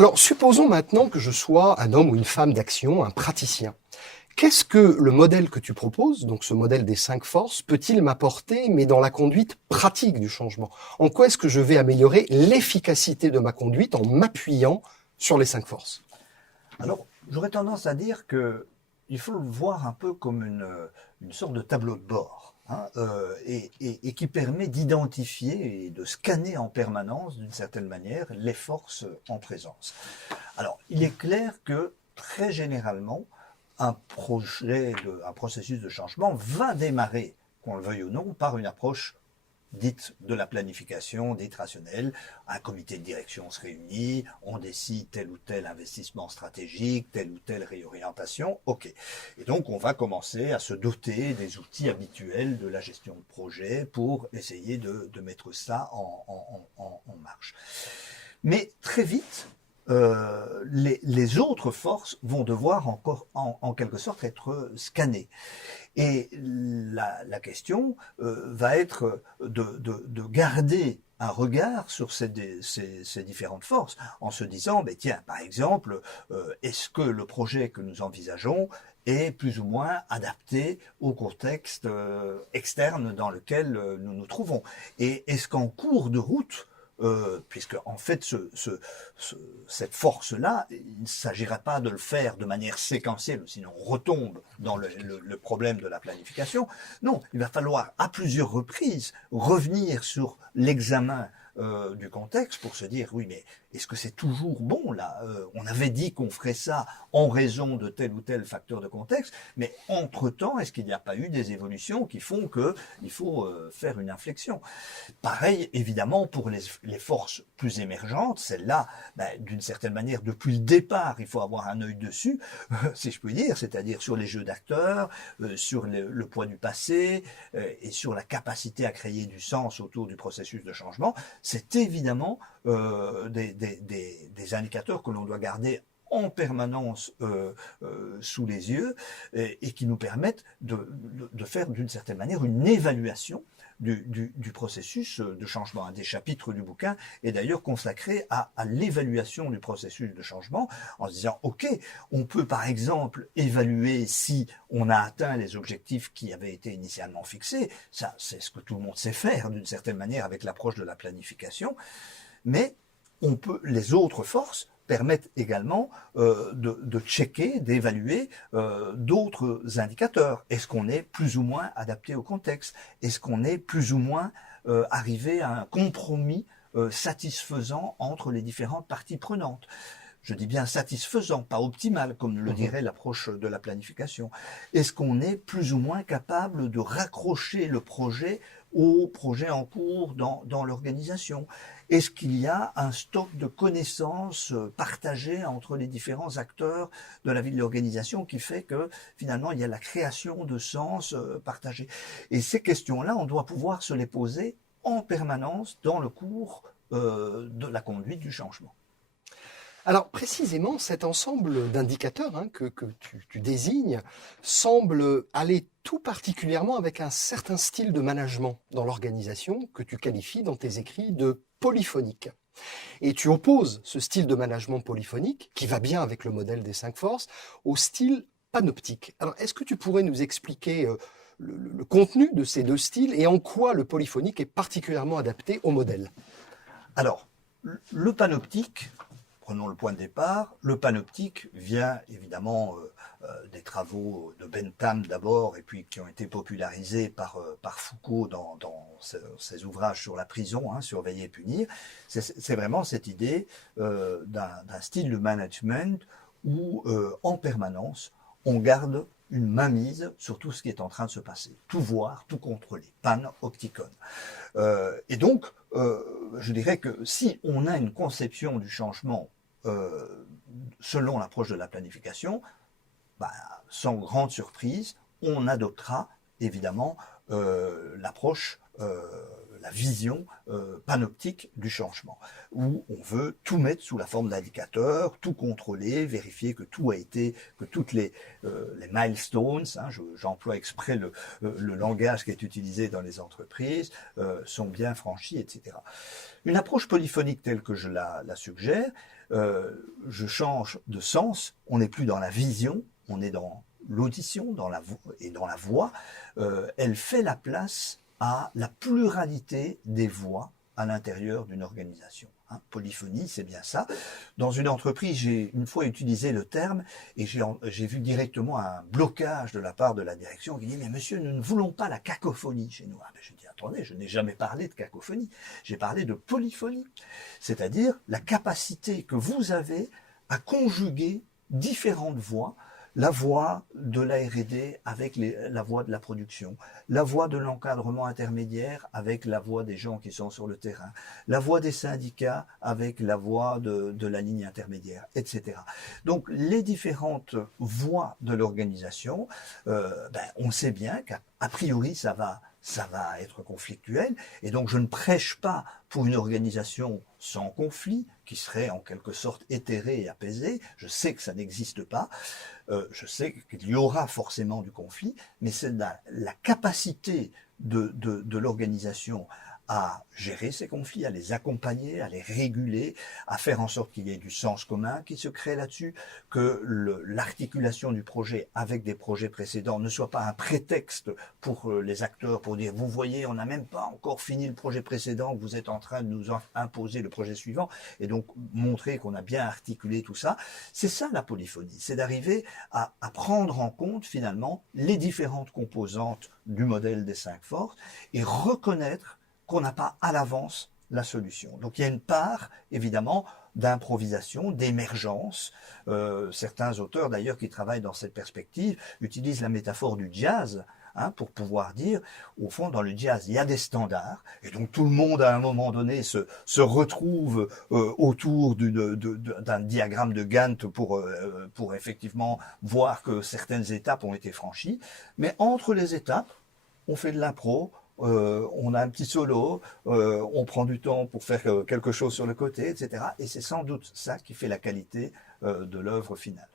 Alors, supposons maintenant que je sois un homme ou une femme d'action, un praticien. Qu'est-ce que le modèle que tu proposes, donc ce modèle des 5 forces, peut-il m'apporter, mais dans la conduite pratique du changement? En quoi est-ce que je vais améliorer l'efficacité de ma conduite en m'appuyant sur les 5 forces? Alors, j'aurais tendance à dire que il faut le voir un peu comme une sorte de tableau de bord, hein, et qui permet d'identifier et de scanner en permanence, d'une certaine manière, les forces en présence. Alors, il est clair que très généralement, un processus de changement va démarrer, qu'on le veuille ou non, par une approche dite de la planification, dite rationnelle. Un comité de direction se réunit, on décide tel ou tel investissement stratégique, telle ou telle réorientation, ok. Et donc on va commencer à se doter des outils habituels de la gestion de projet pour essayer de mettre ça en marche. Mais très vite, les autres forces vont devoir encore en quelque sorte être scannées. Et la question va être de garder un regard sur ces différentes forces en se disant, ben tiens, par exemple, est-ce que le projet que nous envisageons est plus ou moins adapté au contexte externe dans lequel nous nous trouvons? Et est-ce qu'en cours de route, puisque en fait cette force-là, il ne s'agira pas de le faire de manière séquentielle, sinon on retombe dans le problème de la planification. Non, il va falloir à plusieurs reprises revenir sur l'examen du contexte pour se dire oui, mais est-ce que c'est toujours bon là? On avait dit qu'on ferait ça en raison de tel ou tel facteur de contexte, mais entre-temps, est-ce qu'il n'y a pas eu des évolutions qui font qu'il faut faire une inflexion? Pareil, évidemment, pour les forces plus émergentes, celles-là, ben, d'une certaine manière, depuis le départ, il faut avoir un œil dessus, si je puis dire, c'est-à-dire sur les jeux d'acteurs, sur le poids du passé et sur la capacité à créer du sens autour du processus de changement. C'est évidemment des indicateurs que l'on doit garder en permanence sous les yeux et qui nous permettent de faire d'une certaine manière une évaluation du processus de changement. Un des chapitres du bouquin est d'ailleurs consacré à l'évaluation du processus de changement en se disant, OK, on peut par exemple évaluer si on a atteint les objectifs qui avaient été initialement fixés. Ça, c'est ce que tout le monde sait faire d'une certaine manière avec l'approche de la planification. Mais on peut, les autres forces permettent également de checker, d'évaluer d'autres indicateurs. Est-ce qu'on est plus ou moins adapté au contexte? Est-ce qu'on est plus ou moins arrivé à un compromis satisfaisant entre les différentes parties prenantes? Je dis bien satisfaisant, pas optimal, comme le dirait l'approche de la planification. Est-ce qu'on est plus ou moins capable de raccrocher le projet au projet en cours dans l'organisation? Est-ce qu'il y a un stock de connaissances partagées entre les différents acteurs de la vie de l'organisation qui fait que finalement il y a la création de sens partagés? Et ces questions-là, on doit pouvoir se les poser en permanence dans le cours de la conduite du changement. Alors précisément, cet ensemble d'indicateurs que tu désignes semble aller tout particulièrement avec un certain style de management dans l'organisation que tu qualifies dans tes écrits de polyphonique. Et tu opposes ce style de management polyphonique, qui va bien avec le modèle des 5 forces, au style panoptique. Alors est-ce que tu pourrais nous expliquer le contenu de ces deux styles et en quoi le polyphonique est particulièrement adapté au modèle? Alors, le panoptique, prenons le point de départ, le panoptique vient évidemment des travaux de Bentham d'abord, et puis qui ont été popularisés par Foucault dans ses ouvrages sur la prison, hein, Surveiller et punir. C'est vraiment cette idée d'un style de management où en permanence on garde une mainmise sur tout ce qui est en train de se passer, tout voir, tout contrôler, panopticon. Et donc, je dirais que si on a une conception du changement selon l'approche de la planification, bah, sans grande surprise, on adoptera évidemment l'approche, la vision panoptique du changement, où on veut tout mettre sous la forme d'indicateurs, tout contrôler, vérifier que tout a été, que toutes les milestones, hein, j'emploie exprès le langage qui est utilisé dans les entreprises, sont bien franchis, etc. Une approche polyphonique telle que je la suggère je change de sens, on n'est plus dans la vision, on est dans l'audition et dans la voix. Elle fait la place à la pluralité des voix à l'intérieur d'une organisation. Polyphonie, c'est bien ça. Dans une entreprise, j'ai une fois utilisé le terme et j'ai vu directement un blocage de la part de la direction qui dit « Mais monsieur, nous ne voulons pas la cacophonie chez nous. » Je dis « Attendez, je n'ai jamais parlé de cacophonie. J'ai parlé de polyphonie. » C'est-à-dire la capacité que vous avez à conjuguer différentes voix, la voix de la R&D avec la voix de la production, la voix de l'encadrement intermédiaire avec la voix des gens qui sont sur le terrain, la voix des syndicats avec la voix de la ligne intermédiaire, etc. Donc les différentes voix de l'organisation, on sait bien qu'à priori ça va être conflictuel, et donc je ne prêche pas pour une organisation sans conflit, qui serait en quelque sorte éthérée et apaisée. Je sais que ça n'existe pas, je sais qu'il y aura forcément du conflit, mais c'est la capacité de l'organisation à gérer ces conflits, à les accompagner, à les réguler, à faire en sorte qu'il y ait du sens commun qui se crée là-dessus, que l'articulation du projet avec des projets précédents ne soit pas un prétexte pour les acteurs pour dire « vous voyez, on n'a même pas encore fini le projet précédent, vous êtes en train de nous imposer le projet suivant » et donc montrer qu'on a bien articulé tout ça. C'est ça la polyphonie, c'est d'arriver à prendre en compte finalement les différentes composantes du modèle des 5 forces et reconnaître qu'on n'a pas à l'avance la solution. Donc il y a une part, évidemment, d'improvisation, d'émergence. Certains auteurs, d'ailleurs, qui travaillent dans cette perspective, utilisent la métaphore du jazz, pour pouvoir dire, au fond, dans le jazz, il y a des standards, et donc tout le monde, à un moment donné, se retrouve autour d'un diagramme de Gantt pour effectivement voir que certaines étapes ont été franchies. Mais entre les étapes, on fait de l'impro, on a un petit solo, on prend du temps pour faire quelque chose sur le côté, etc. Et c'est sans doute ça qui fait la qualité de l'œuvre finale.